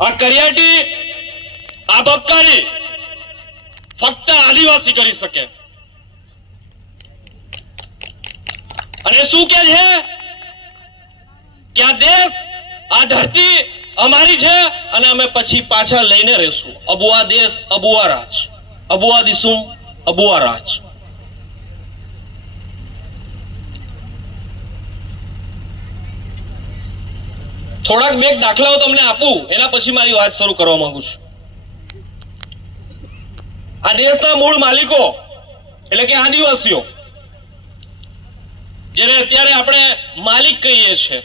આ કરિયાટી, આ બબકારી ફક્ત આદિવાસી કરી શકે. અને શું કે છે કે આ દેશ, આ ધરતી અમારી છે અને અમે પછી પાછા લઈને રહેશું. અબુઆ દેશ, અબુઆ રાજ, અબુઆ દિસુમ, અબુઆ રાજ. થોડાક બે દાખલાઓ તમને આપું, એના પછી મારી વાત શરૂ કરવા માંગુ છું. આ દેશના મૂળ માલિકો એટલે કે આદિવાસીઓ, જેને અત્યારે આપણે માલિક કહીએ છીએ,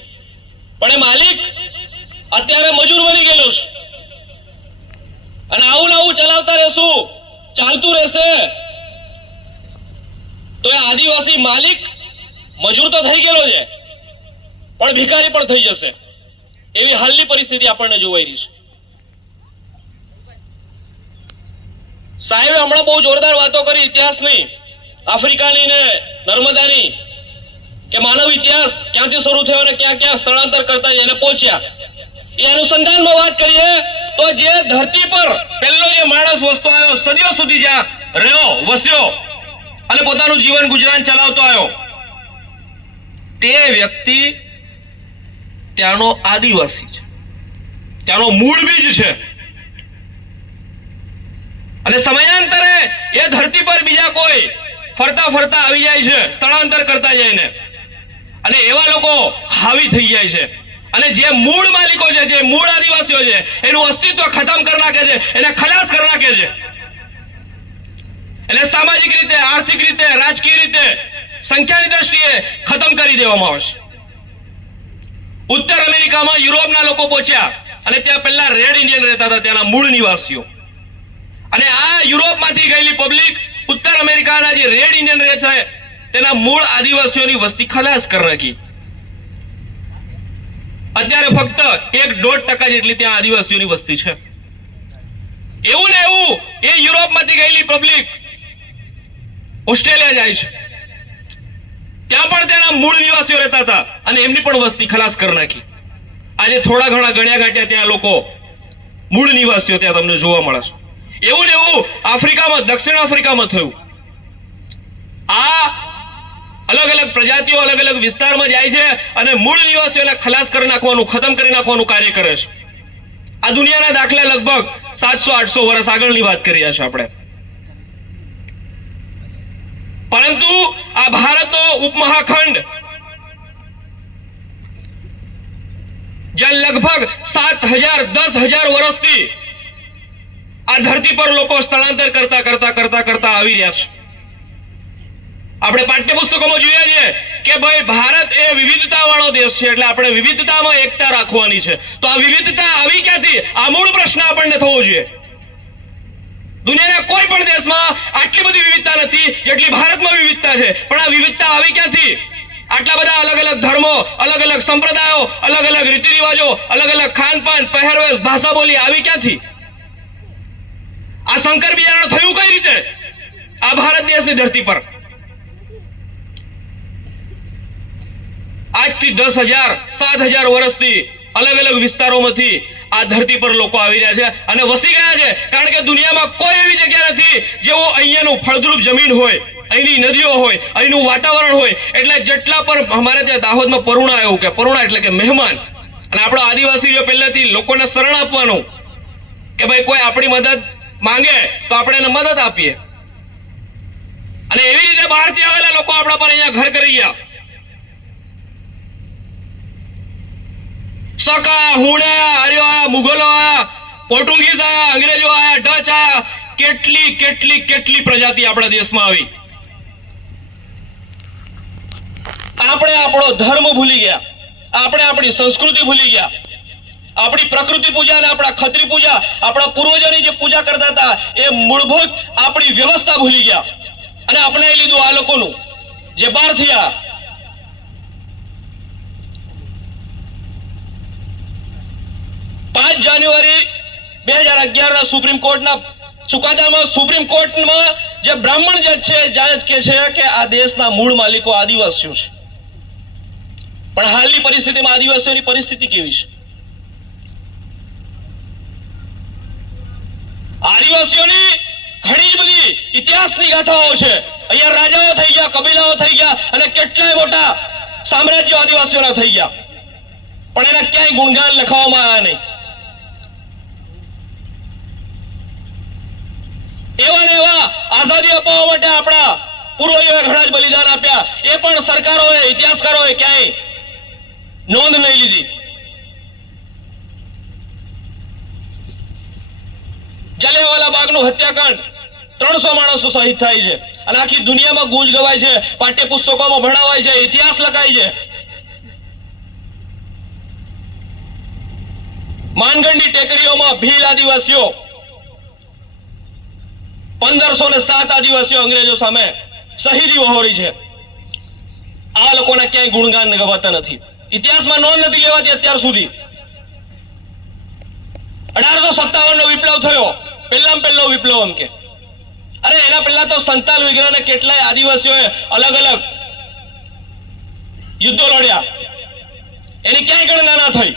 પણ એ માલિક અત્યારે મજૂર બની ગયેલો છે. અને આવું ને આવું ચલાવતા રહેશું, ચાલતું રહેશે તો એ આદિવાસી માલિક મજૂર તો થઈ ગયેલો છે, પણ ભિખારી પણ થઈ જશે. એવી હાલની પરિસ્થિતિ આપણને જોવાઈ રહી છે. સાહેબે હમણાં બહુ જોરદાર વાતો કરી ઇતિહાસની, આફ્રિકાની ને નર્મદાની, કે માનવ ઇતિહાસ ક્યાંથી શરૂ થયો અને ક્યાં ક્યાં સ્થળાંતર કરતા જઈને પહોંચ્યા. એ અનુસંધાનમાં વાત કરીએ તો જે ધરતી પર પહેલો જે માણસ વસતો આવ્યો, સદીઓ સુધી જ્યાં રહ્યો, વસ્યો અને પોતાનું જીવન ગુજરાન ચલાવતો આવ્યો, તે વ્યક્તિ ત્યાંનો આદિવાસી છે, ત્યાંનો મૂળ બીજ છે. અને સમયાંતરે એ ધરતી પર બીજા કોઈ ફરતા ફરતા આવી જાય છે, સ્થળાંતર કરતા જઈને, અને એવા લોકો હાવી થઈ જાય છે. અને જે મૂળ માલિકો છે, જે મૂળ આદિવાસીઓ છે, એનું અસ્તિત્વ ખતમ કરી નાખે છે, એને ખલાસ કરી નાખે છે. એટલે સામાજિક રીતે, આર્થિક રીતે, રાજકીય રીતે, સંખ્યાની દ્રષ્ટિએ ખતમ કરી દેવામાં આવે છે. ઉત્તર અમેરિકામાં યુરોપના લોકો પહોંચ્યા અને ત્યાં પહેલા રેડ ઇન્ડિયન રહેતા હતા, ત્યાંના મૂળ નિવાસીઓ. અને આ યુરોપમાંથી ગયેલી પબ્લિક ઉત્તર અમેરિકાના જે રેડ ઇન્ડિયન રહે છે તેના મૂળ આદિવાસીઓની વસ્તી ખલાસ કરી નાખી. અત્યારે ફક્ત 1-1.5% જેટલી ત્યાં આદિવાસીઓની વસ્તી છે. એવું ને એવું એ યુરોપમાંથી ગયેલી પબ્લિક ઓસ્ટ્રેલિયા જાય છે, ત્યાં પણ તેના મૂળ નિવાસીઓ રહેતા હતા અને એમની પણ વસ્તી ખલાસ કરી નાખી. આજે થોડા ઘણા ગણ્યા ગાંઠ્યા ત્યાં લોકો મૂળ નિવાસીઓ ત્યાં તમને જોવા મળે છે. એવું ને એવું આફ્રિકામાં, દક્ષિણ આફ્રિકામાં થયું. આ અલગ અલગ પ્રજાતિઓ અલગ અલગ વિસ્તારમાં જાય છે અને મૂળ નિવાસીઓને ખલાસ કરી નાખવાનું, ખતમ કરી નાખવાનું કાર્ય કરે છે. આ દુનિયાના દાખલા લગભગ 700-800 વર્ષ આગળની વાત કરી રહ્યા છે આપણે. પરંતુ આ ભારતનો ઉપમહાખંડ, જ્યાં લગભગ 7,000-10,000 વર્ષથી આ ધરતી પર લોકો સ્થળાંતર કરતા કરતા કરતા કરતા આવી રહ્યા છે. આપણે પાઠ્યપુસ્તકોમાં જોઈએ છીએ કે ભાઈ ભારત એ વિવિધતા વાળો દેશ છે, એટલે આપણે વિવિધતામાં એકતા રાખવાની છે. તો આ વિવિધતા આવી ક્યાંથી? આ મૂળ પ્રશ્ન આપણને થવો જોઈએ. દુનિયાના કોઈ પણ દેશમાં આટલી બધી વિવિધતા નથી જેટલી ભારતમાં વિવિધતા છે. પણ આ વિવિધતા આવી ક્યાંથી? આટલા બધા અલગ અલગ ધર્મો, અલગ અલગ સંપ્રદાયો, અલગ અલગ રીતિ રિવાજો, અલગ અલગ ખાનપાન, પહેરવેશ, ભાષા બોલી આવી ક્યાંથી? આ સંકર બિયારણ થયું કઈ રીતે આ ભારત દેશની ધરતી પર? આજથી 10,000-7,000 વર્ષથી અલગ અલગ વિસ્તારોમાંથી આ ધરતી પર લોકો આવી રહ્યા છે અને વસી ગયા છે. કારણ કે દુનિયામાં કોઈ એવી જગ્યા નથી જેવો અહીંયાનું ફળદ્રુપ જમીન હોય, અહીંની નદીઓ હોય, અહીંનું વાતાવરણ હોય. એટલે જેટલા પણ અમારે ત્યાં દાહોદમાં પરુણા, એવું કે પરુણા એટલે કે મહેમાન, અને આપણો આદિવાસીઓ પહેલેથી લોકોને શરણ આપવાનું કે ભાઈ કોઈ આપણી મદદ માંગે તો આપણે એને મદદ આપીએ. અને એવી રીતે બહારથી આવેલા લોકો આપણા પર અહીંયા ઘર કરી ગયા. સકા, હુણા, આર્યો આયા, મુગલો આયા, પોર્ટુગીઝ આયા, અંગ્રેજો આયા, ડચ આયા, કેટલી કેટલી કેટલી પ્રજાતિ આપણા દેશમાં આવી. આપણે આપણો ધર્મ ભૂલી ગયા, આપણે આપણી સંસ્કૃતિ ભૂલી ગયા, આપણી પ્રકૃતિ પૂજા અને આપણા ખત્રી પૂજા, આપણા પૂર્વજોની જે પૂજા કરતા હતા એ મૂળભૂત આપણી વ્યવસ્થા ભૂલી ગયા અને અપનાવી લીધું આ લોકોનું જે બહારથી આ. 5 જાન્યુઆરી 2011 સુપ્રીમ કોર્ટના ચુકાદામાં, સુપ્રીમ કોર્ટમાં જે બ્રાહ્મણ જજ છે, જજ કહે છે કે આ દેશના મૂળ માલિકો આદિવાસીઓ છે. પણ હાલની પરિસ્થિતિમાં આદિવાસીઓની પરિસ્થિતિ કેવી છે? આદિવાસીઓની ઘણી જ બધી ઇતિહાસની ગાથાઓ છે. અહીંયા રાજાઓ થઈ ગયા, કબીલાઓ થઈ ગયા અને કેટલાય મોટા સામ્રાજ્યો આદિવાસીઓના થઈ ગયા, પણ એના ક્યાંય ગુણગાન લખાવવામાં આવ્યા નહીં. એવા ને એવા આઝાદી અપાવવા માટે આપણા પૂર્વજોએ ઘણા જ બલિદાન આપ્યા. એ પણ સરકારોએ, ઇતિહાસકારોએ ક્યાંય નોંધ નહીં લીધી. જલિયાંવાલા બાગનું હત્યાકાંડ 300 માણસો શહીદ થાય છે અને આખી દુનિયામાં ગૂંજ ગવાય છે, પાઠ્યપુસ્તકોમાં ભણાવાય છે, ઇતિહાસ લખાય છે. માનગઢની ટેકરીઓમાં ભીલ આદિવાસીઓ 1507 આદિવાસીઓ અંગ્રેજો સામે શહીદી વહોરી છે. આ લોકોના ક્યાંય ગુણગાન ગવાતા નથી, ઇતિહાસમાં નોંધ નથી લેવાતી અત્યાર સુધી. 1857 નો વિપ્લવ થયો, પહેલો વિપ્લવ એમ કે. અરે એના પહેલા તો સંતાલ વિગ્રહને કેટલાય આદિવાસીઓએ અલગ અલગ યુદ્ધો લડ્યા, એની ક્યાંય ગણના ના થઈ.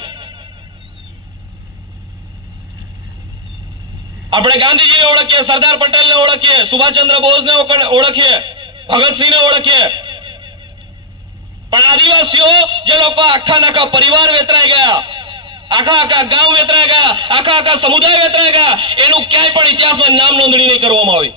આપણે ગાંધીજીને ઓળખીએ, સરદાર પટેલને ઓળખીએ, સુભાષચંદ્ર બોઝને ઓળખીએ, ભગતસિંહને ઓળખીએ, પણ આદિવાસીઓ જે લોકો આખા પરિવાર વેતરાઈ ગયા, આખા ગામ વેતરાઈ ગયા, આખા સમુદાય વેતરાઈ ગયા, એનું ક્યાંય પણ ઇતિહાસમાં નામ નોંધણી નહીં કરવામાં આવી.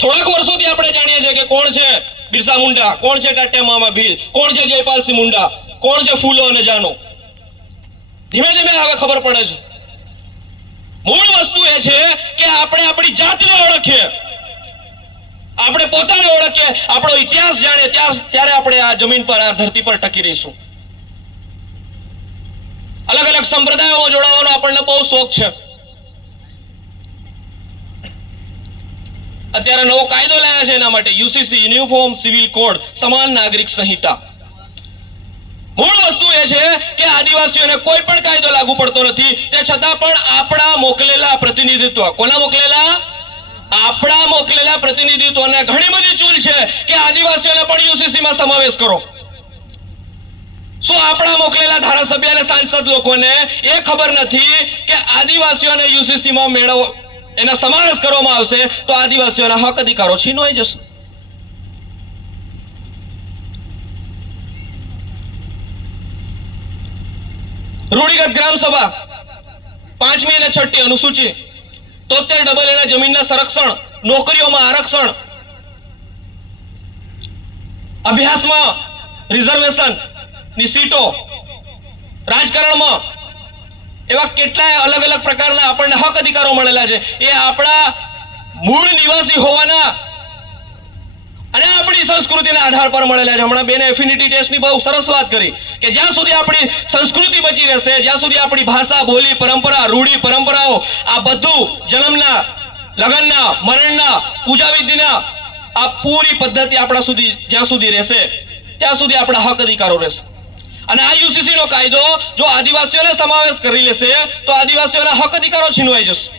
થોડાક વર્ષોથી આપણે જાણીએ છીએ કે કોણ છે બિરસા મુંડા, કોણ છે ટાટિયા મામા ભીલ, કોણ છે જયપાલસિંહ મુંડા, કોણ છે ફૂલો અને જાનો. ધીમે ધીમે હવે ખબર પડે છે. મૂળ વસ્તુ એ છે કે આપણે આપણી જાતને ઓળખીએ, આપણે પોતાને ઓળખીએ, આપણો ઇતિહાસ જાણીએ, ત્યારે આપણે આ જમીન પર, આ ધરતી પર ટકી રહીશું. અલગ અલગ સંપ્રદાયોમાં જોડાવાનો આપણને બહુ શોખ છે. અત્યારે નવો કાયદો લાવ્યા છે એના માટે, યુસીસી, યુનિફોર્મ સિવિલ કોડ, સમાન નાગરિક સંહિતા. મૂળ વસ્તુ એ છે કે આદિવાસીઓને કોઈ પણ કાયદો લાગુ પડતો નથી, તે છતાં પણ આપણા મોકલેલા પ્રતિનિધિત્વ, કોના મોકલેલા? આપણા મોકલેલા પ્રતિનિધિત્વને ઘણી બધી ચૂલ છે કે આદિવાસીઓને પણ યુસીસી માં સમાવેશ કરો. શું આપણા મોકલેલા ધારાસભ્ય અને સાંસદ લોકોને એ ખબર નથી કે આદિવાસીઓને યુસીસી માં એના સમાવેશ કરવામાં આવશે તો આદિવાસીઓના હક અધિકારો છીનવાઈ જશે? રૂઢિગત ગ્રામ સભા 5મી અને 6ઠી અનુસૂચિ 73 જમીનના સંરક્ષણ, નોકરીઓમાં આરક્ષણ, અભ્યાસમાં રિઝર્વેશન ની સીટો, રાજકારણમાં એવા કેટલાય અલગ અલગ પ્રકારના આપણને હક અધિકારો મળેલા છે. એ આપણા મૂળ નિવાસી હોવાના અને આપણી સંસ્કૃતિના આધાર પર મળેલા છે. હમણાં બેને એફિનિટી ટેસ્ટની બહુ સરસ વાત કરી કે જ્યાં સુધી આપણી સંસ્કૃતિ બચી રહેશે, જ્યાં સુધી આપણી ભાષા, બોલી, પરંપરા, રૂઢી, પરંપરાઓ, આ બધું જન્મના, લગ્નના, મરણના, પૂજા વિધિના, આ પૂરી પદ્ધતિ આપણા સુધી જ્યાં સુધી રહેશે ત્યાં સુધી આપણા હક અધિકારો રહેશે. અને આ યુસીસી નો કાયદો જો આદિવાસીઓને સમાવેશ કરી લેશે તો આદિવાસીઓના હક અધિકારો છીનવાઈ જશે.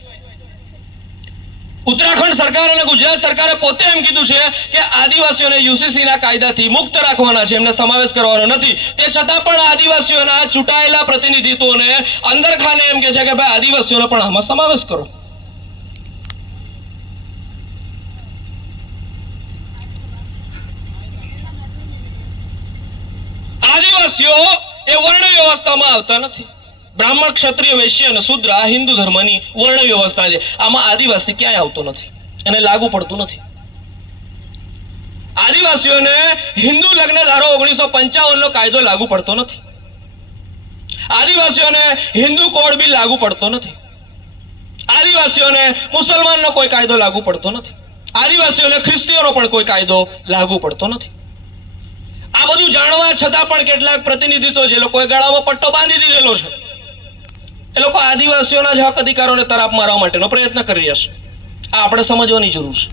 ઉત્તરાખંડ સરકાર અને ગુજરાત સરકારે પોતે એમ કીધું છે કે આદિવાસીઓને યુસીસી ના કાયદાથી મુક્ત રાખવાના છે, એમને સમાવેશ કરવાનો નથી. તે છતાં પણ આદિવાસીઓના ચૂંટાયેલા પ્રતિનિધિત્વોને અંદર ખાને એમ કે છે કે ભાઈ આદિવાસીઓનો પણ આમાં સમાવેશ કરો. આદિવાસીઓ એ વર્ણ વ્યવસ્થામાં આવતા નથી. બ્રાહ્મણ, ક્ષત્રિય, વૈશ્ય અને શૂદ્ર આ હિન્દુ ધર્મની વર્ણ વ્યવસ્થા છે. આમાં આદિવાસી ક્યાંય આવતો નથી, એને લાગુ પડતું નથી. આદિવાસીઓને હિન્દુ લગ્ન ધારો 1955 નો કાયદો લાગુ પડતો નથી. આદિવાસીઓને હિન્દુ કોડ બિલ લાગુ પડતો નથી. આદિવાસીઓને મુસલમાનનો કોઈ કાયદો લાગુ પડતો નથી. આદિવાસીઓને ખ્રિસ્તીઓનો પણ કોઈ કાયદો લાગુ પડતો નથી. આ બધું જાણવા છતાં પણ કેટલાક પ્રતિનિધિત્વ જે લોકોએ ગળામાં પટ્ટો બાંધી દીધેલો છે, એ લોકો આદિવાસીઓના જ હક અધિકારોને તરાપ મારવા માટેનો પ્રયત્ન કરી રહ્યા છે. આ આપણે સમજવાની જરૂર છે.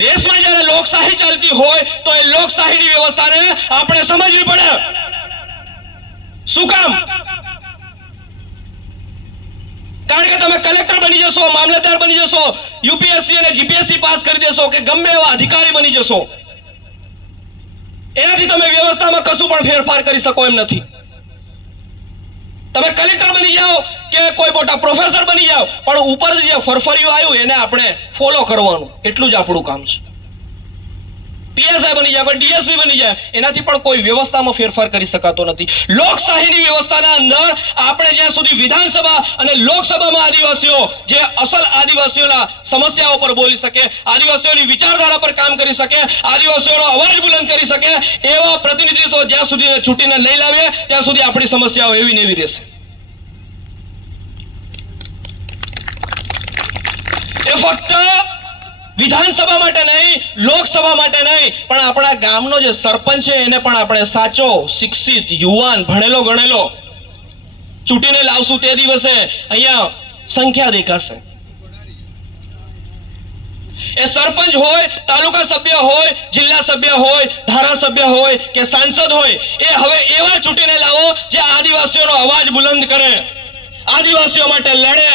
દેશમાં જ્યારે લોકશાહી ચાલતી હોય તો એ લોકશાહીની વ્યવસ્થાને આપણે સમજવી પડે. શું કામ? કારણ કે તમે કલેક્ટર બની જશો, મામલતદાર બની જશો, યુપીએસસી અને જીપીએસસી પાસ કરી દેશો કે ગમે એવા અધિકારી બની જશો, એનાથી તમે વ્યવસ્થામાં કશું પણ ફેરફાર કરી શકો એમ નથી. તમે કલેક્ટર બની જાઓ કે કોઈ મોટા પ્રોફેસર બની જાઓ, પણ ઉપર જે ફરફરિયું આવ્યું એને આપણે ફોલો કરવાનું, એટલું જ આપણું કામ છે. પીએસઆઈ બની જાય, ડીએસપી બની જાય, એનાથી પણ કોઈ વ્યવસ્થામાં ફેરફાર કરી શકાતો નથી. લોકશાહીની વ્યવસ્થાના અંદર આપણે જ્યાં સુધી વિધાનસભા અને લોકસભામાં આદિવાસીઓ જે અસલ આદિવાસીઓના સમસ્યાઓ પર બોલી શકે, આદિવાસીઓની વિચારધારા પર કામ કરી શકે, આદિવાસીઓનો અવાજ બુલંદ કરી શકે, એવા પ્રતિનિધિત્વ જ્યાં સુધી ચૂંટીને નહીં લાવીએ ત્યાં સુધી આપણી સમસ્યાઓ એવી ને એવી રહેશે. એ ફક્ત વિધાનસભા માટે નહીં, લોકસભા માટે નહીં, પણ આપણા ગામનો જે સરપંચ છે એને પણ આપણે સાચો, શિક્ષિત, યુવાન, ભણેલો ગણેલો ચૂંટીને લાવશું. તે દિવસે અહીંયા સંખ્યા દેખાશે. એ સરપંચ હોય, તાલુકા સભ્ય હોય, જિલ્લા સભ્ય હોય, ધારાસભ્ય હોય કે સાંસદ હોય, એ હવે એવા ચૂંટીને લાવો જે આદિવાસીઓનો અવાજ બુલંદ કરે, આદિવાસીઓ માટે લડે.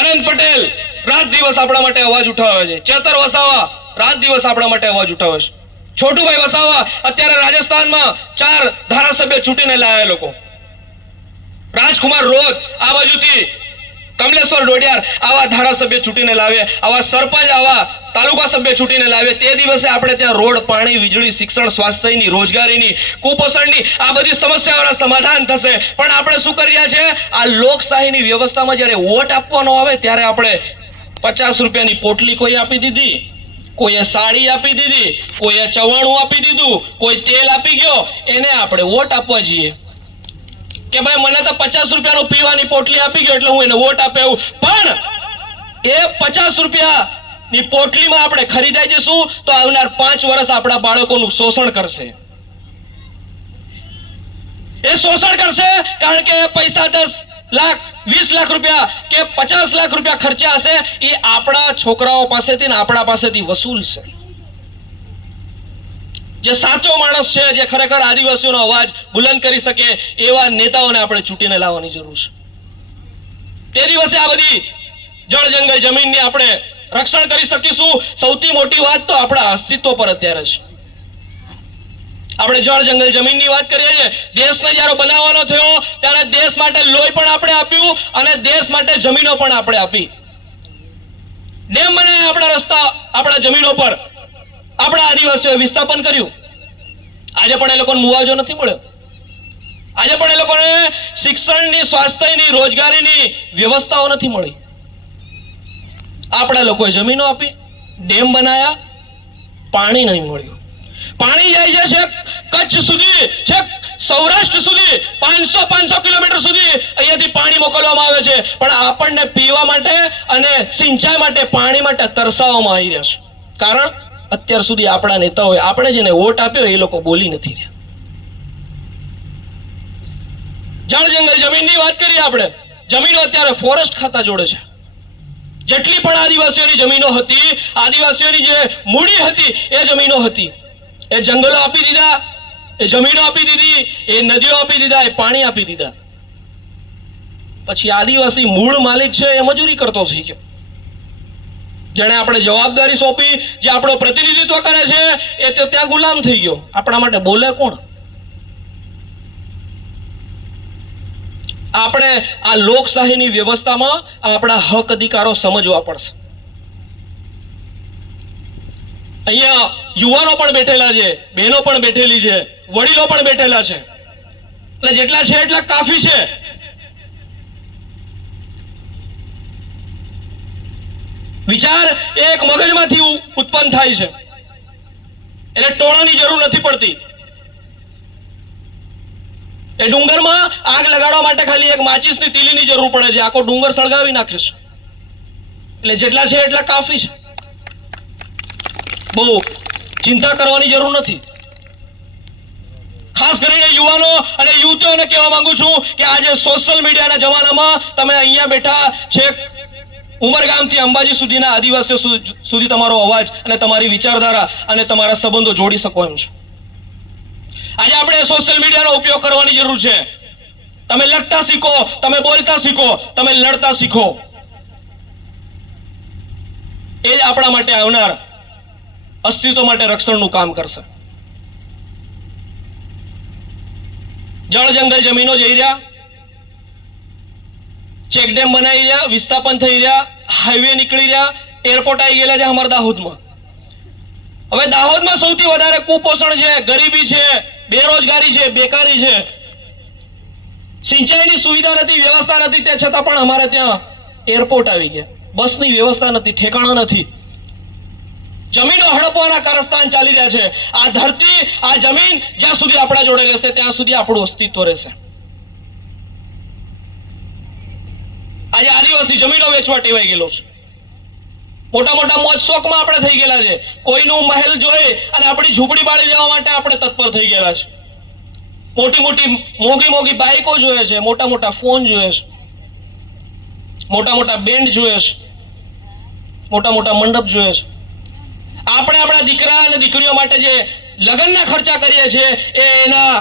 અનંત પટેલ રાત દિવસ આપણા માટે અવાજ ઉઠાવે છે. ચેતર વસાવા રાત દિવસ આપણા માટે અવાજ ઉઠાવે છે. છોટુભાઈ વસાવા અત્યારે રાજસ્થાનમાં 4 ધારાસભ્ય ચૂંટીને લાયા લોકો. રાજકુમાર રોત આ બાજુથી, કમલેશ્વર ડોડિયાર આવા ધારાસભ્ય ચૂંટીને લાવે, આવા સરપંચ, આવા તાલુકા સભ્ય ચૂંટીને લાવે. તે દિવસે આપણે ત્યાં રોડ, પાણી, વીજળી, શિક્ષણ, સ્વાસ્થ્યની, રોજગારીની, કુપોષણની આ બધી સમસ્યાઓના સમાધાન થશે. પણ આપણે શું કરી રહ્યા છે? આ લોકશાહીની વ્યવસ્થામાં જ્યારે વોટ આપવાનો આવે ત્યારે આપણે 50 રૂપિયાની પોટલી કોઈ આપી દીધી, કોઈએ સાડી આપી દીધી, કોઈએ ચવાણું આપી દીધું, કોઈ તેલ આપી ગયો, એને આપણે વોટ આપવા જઈએ કે ભાઈ મને તો 50 રૂપિયાનું પીવાની પોટલી આપી ગયો એટલે હું એને વોટ આપે. એવું પણ એ 50 રૂપિયાની પોટલીમાં આપણે ખરીદાઈ જશું તો આવનાર 5 વર્ષ આપણા બાળકોનું શોષણ કરશે. એ શોષણ કરશે કારણ કે પૈસા 10 લાખ 20 લાખ રૂપિયા કે 50 લાખ રૂપિયા ખર્ચા હશે, એ આપણા છોકરાઓ પાસેથી ને આપણા પાસેથી વસૂલશે. જે સાચો માણસ છે, જે ખરેખર આદિવાસીઓનો અવાજ બુલંદ કરી શકે, એવા નેતાઓને આપણે ચૂંટીને લાવવાની જરૂર છે. તે દિવસે આ બધી જળ જંગલ જમીનની આપણે રક્ષણ કરી શકીશું. સૌથી મોટી વાત તો આપણા અસ્તિત્વ પર અત્યારે છે. આપણે જળ જંગલ જમીનની વાત કરીએ છીએ. દેશને જ્યારે બનાવવાનો થયો ત્યારે દેશ માટે લોહી પણ આપણે આપ્યું અને દેશ માટે જમીનો પણ આપણે આપી. ડેમ બનાવ્યા આપણા રસ્તા, આપણા જમીનો પર આપણા આદિવાસીઓએ વિસ્થાપન કર્યું. આજે પણ એ લોકોને મુઆવજો નથી મળ્યો. આજે પણ એ લોકોને શિક્ષણની, સ્વાસ્થ્યની, રોજગારીની વ્યવસ્થાઓ નથી મળી. આપણા લોકોએ જમીનો આપી, ડેમ બનાયા, પાણી નહીં મળ્યું. પાણી જાય છે કચ્છ સુધી, છે સૌરાષ્ટ્ર સુધી, 500 કિલોમીટર સુધી અહીંયાથી પાણી મોકલવામાં આવે છે, પણ આપણને પીવા માટે અને સિંચાઈ માટે, પાણી માટે તરસાવવામાં આવી રહ્યા છે. કારણ અત્યાર સુધી આપણા નેતાઓએ, આપણે જેને વોટ આપ્યો એ લોકો બોલી નથી રહ્યા. જળ જંગલ જમીનની વાત કરીએ આપણે. જમીનો અત્યારે ફોરેસ્ટ ખાતા જોડે છે. જેટલી પણ આદિવાસીઓની જમીનો હતી, આદિવાસીઓની જે મૂડી હતી એ જમીનો હતી, એ જંગલો આપી દીધા, એ જમીનો આપી દીધી, એ નદીઓ આપી દીધા, એ પાણી આપી દીધા. પછી આદિવાસી મૂળ માલિક છે એ મજૂરી કરતો થઈ ગયો. જેને આપણે જવાબદારી સોંપી, જે આપણો પ્રતિનિધિત્વ કરે છે, એ તો ત્યાં ગુલામ થઈ ગયો. આપણા માટે બોલે કોણ? આપણે આ લોકશાહીની વ્યવસ્થામાં આપણા હક અધિકારો સમજવા પડશે. અહીંયા યુવાનો પણ બેઠેલા છે, બહેનો પણ બેઠેલી છે, વડીલો પણ બેઠેલા છે. એટલે જેટલા છે એટલા કાફી છે. વિચાર એક મગજમાંથી ઉત્પન્ન થાય છે, એને ટોળાની જરૂર નથી પડતી. એ ડુંગરમાં આગ લગાડવા માટે ખાલી એક માચીસની તીલીની જરૂર પડે છે, આખો ડુંગર સળગાવી નાખે છે. એટલે જેટલા છે એટલા કાફી છે. બહુ ચિંતા કરવાની જરૂર નથી. ખાસ કરીને યુવાનો અને યુવતીઓને કહેવા માંગુ છું કે આજે સોશિયલ મીડિયાના જમાનામાં તમે અહીંયા બેઠા છે, ઉમરગામથી અંબાજી સુધીના આદિવાસીઓ સુધી તમારો અવાજ અને તમારી વિચારધારા અને તમારા સંબંધો જોડી શકો એમ છો. આજે આપણે સોશિયલ મીડિયાનો ઉપયોગ કરવાની જરૂર છે. તમે લખતા શીખો, તમે બોલતા શીખો, તમે લડતા શીખો. એ જ આપણા માટે આવનાર અસ્તિત્વ માટે રક્ષણનું કામ કરશે. જળ જંગલ જમીનો જઈ રહ્યા, ચેકડેમ બનાવી રહ્યા, વિસ્થાપન થઈ રહ્યા, હાઈવે નીકળી રહ્યા, એરપોર્ટ આવી ગયેલા છે અમારા દાહોદમાં. હવે દાહોદમાં સૌથી વધારે કુપોષણ છે, ગરીબી છે, બેરોજગારી છે, બેકારી છે, સિંચાઈની સુવિધા નથી, વ્યવસ્થા નથી, તે છતાં પણ અમારે ત્યાં એરપોર્ટ આવી ગયા, બસની વ્યવસ્થા નથી, ઠેકાણા નથી, જમીનો હડપવાના કારસ્તાન ચાલી રહ્યા છે. આ ધરતી, આ જમીન જ્યાં સુધી આપણા જોડે રહેશે ત્યાં સુધી આપણું અસ્તિત્વ રહેશે. આજે આદિવાસી જમીનો વેચવા ટેવાઈ ગયેલો છે. મોટા મોટા મોજ શોખમાં આપણે થઈ ગયેલા છે. કોઈનું મહેલ જોઈ અને આપણી ઝૂંપડી બાળી દેવા માટે આપણે તત્પર થઈ ગયેલા છે. મોટી મોટી મોંઘી મોંઘી બાઇકો જોઈએ છે, મોટા મોટા ફોન જોઈએ છે, મોટા મોટા બેન્ડ જોઈએ છે, મોટા મોટા મંડપ જોઈએ છે. આપણે આપણા દીકરા અને દીકરીઓ માટે જે લગ્નના ખર્ચા કરીએ છીએ એ એના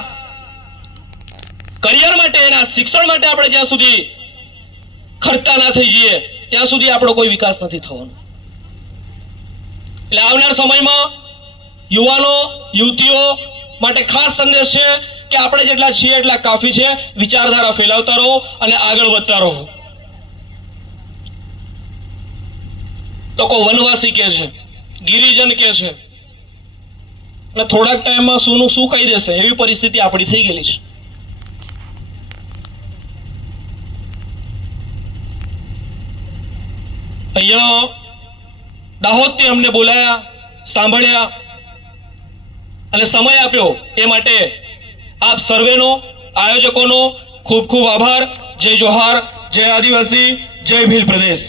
કરિયર માટે, એના શિક્ષણ માટે આપણે જ્યાં સુધી ખર્ચા ના થઈ જઈએ ત્યાં સુધી આપણો કોઈ વિકાસ નથી થવાનો. એટલે આવનાર સમયમાં યુવાનો, યુવતીઓ માટે ખાસ સંદેશ છે કે આપણે જેટલા છીએ એટલા કાફી છે. વિચારધારા ફેલાવતા રહો અને આગળ વધતા રહો. લોકો વનવાસી કહે છે, ગિરિજન કહે છે, અને થોડાક ટાઈમમાં શું શું કહી દેશે એવી પરિસ્થિતિ આપણી થઈ ગયેલી છે. અહીંયા દાહોદથી અમને બોલાયા, સાંભળ્યા અને સમય આપ્યો એ માટે આપ સર્વેનો, આયોજકોનો ખૂબ ખૂબ આભાર. જય જોહાર, જય આદિવાસી, જય ભીલ પ્રદેશ.